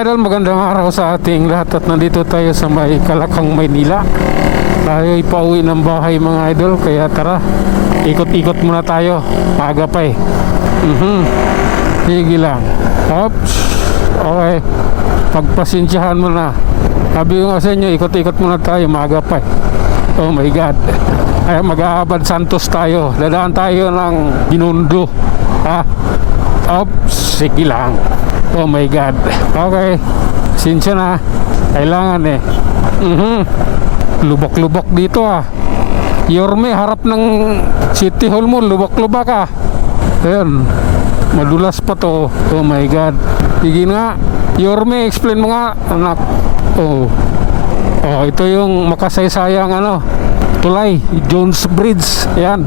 idol, magandang araw sa ating lahat at nandito tayo sa may Kalakang, Maynila. Tayo ay pauwi ng bahay mga idol, kaya tara, ikot-ikot muna tayo, maaga pa eh. Sige lang. Oops. Okay, pagpasensyahan mo na. Sabi ko nga sa inyo, ikot-ikot muna tayo, maaga pa eh. Oh my God. Ay, mag-aabad Santos tayo, dadaan tayo ng Binondo. Oops, sige lang. Oh my God. Okay, sinsya na. Kailangan eh. Lubak-lubak dito Yorme, harap ng City Hall mo, lubak-lubak Ayan, madulas pa to. Oh my God. Sige nga, Yorme, explain mo nga anak. Oh, ito yung makasaysayang tulay, Jones Bridge. Ayan,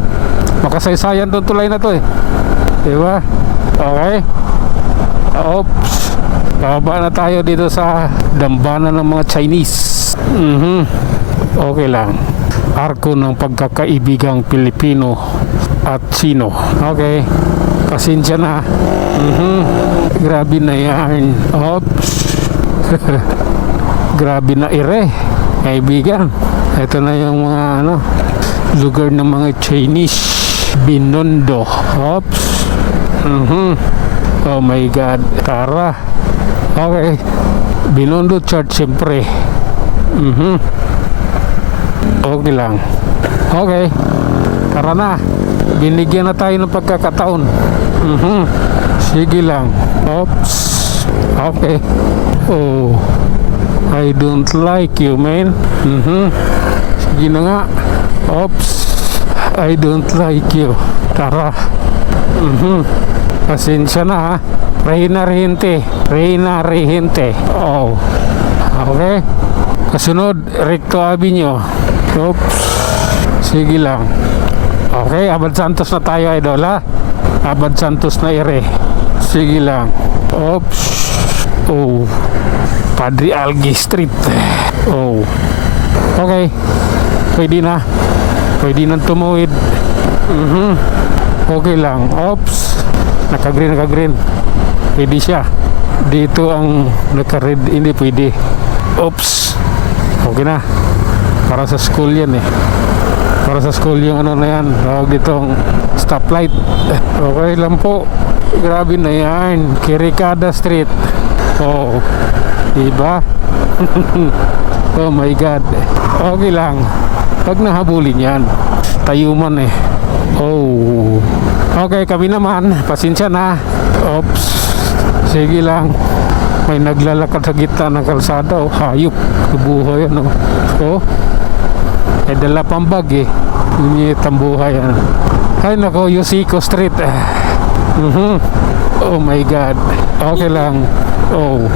makasaysayan tong tulay na to eh. Diba? Okay. Oops. Baba na tayo dito sa dambana ng mga Chinese. Okay lang. Arko ng pagkakaibigang Pilipino at Sino. Okay. Pasensya na. Grabe na yan. Oops. Grabe na ire. Kaibigan. Ito na yung mga lugar ng mga Chinese. Binondo. Oops. Oh my God. Tara. Okay. Binondo Church siyempre. Okay lang. Okay. Tara na. Binigyan na tayo ng pagkakataon. Sige lang. Oops. Okay. Oh, I don't like you, man. Sige na nga. Oops. I don't like you. Tara. Pasensya na Reyna Rehente. Oh, okay. Kasunod, Recto Avenue. Oops. Sige lang. Okay, Abad Santos na tayo idol Abad Santos na ire. Sige lang. Oops. Oh, Padre Algi Street. Oh, okay. Pwede na nang tumuwid. Okay lang. Oops. Naka-green. Pwede siya. Dito ang naka-red, hindi pwede. Oops. Okay na. Para sa school yan eh. Para sa school yung na yan. Tawag ditong stoplight. Okay lang po. Grabe na yan. Kirikada Street. Oh, diba? Oh my God. Okay lang. Pag nahabulin yan, tayuman eh. Oh, okay, kami naman, pasensya na. Oops. Sige lang. May naglalakad sa gitna ng kalsada hayop, buhay Oh, may dala pang bag eh. Yun yung buhay Ay nako, Yosico Street. Oh my God. Okay lang. Oh,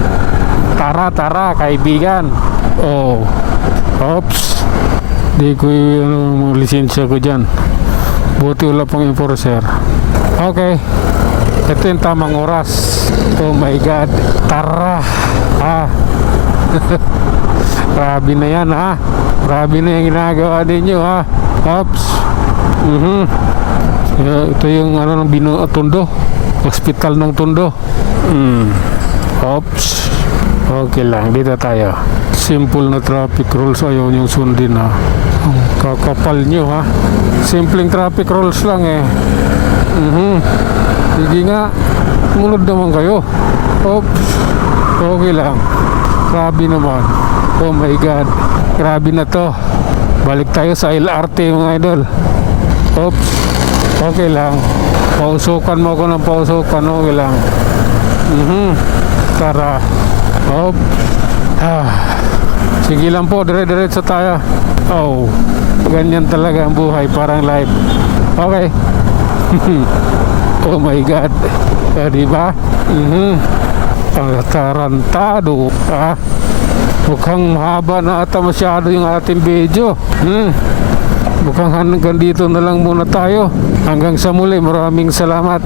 tara kaibigan. Oh, oops. Di ko yung lisensya ko dyan. Buti wala pang enforcer. Okay. Ito yung tamang oras. Oh my God. Tara. Grabe na yan Grabe na yung ginagawa ninyo Oops. Ito yung ng Tondo. Hospital ng Tondo. Oops. Okay lang. Dito tayo. Simple na traffic rules. Ayaw yung sundin kakapal nyo simpleng traffic rules lang eh. Sige nga, munod naman kayo. Oops. Okay lang. Grabe naman. Oh my God. Grabe na to. Balik tayo sa LRT mga idol. Oops. Okay lang. Pausukan mo ako ng pausukan. Okay lang. Tara. Oops. Sige lang po, dire-diretso tayo. Oh, ganyan talaga ang buhay, parang live. Okay. Oh my God. Diba? Tarantado. Mukhang mahaba na ata masyado yung ating video. Mukhang hanggang dito na lang muna tayo. Hanggang sa muli, maraming salamat.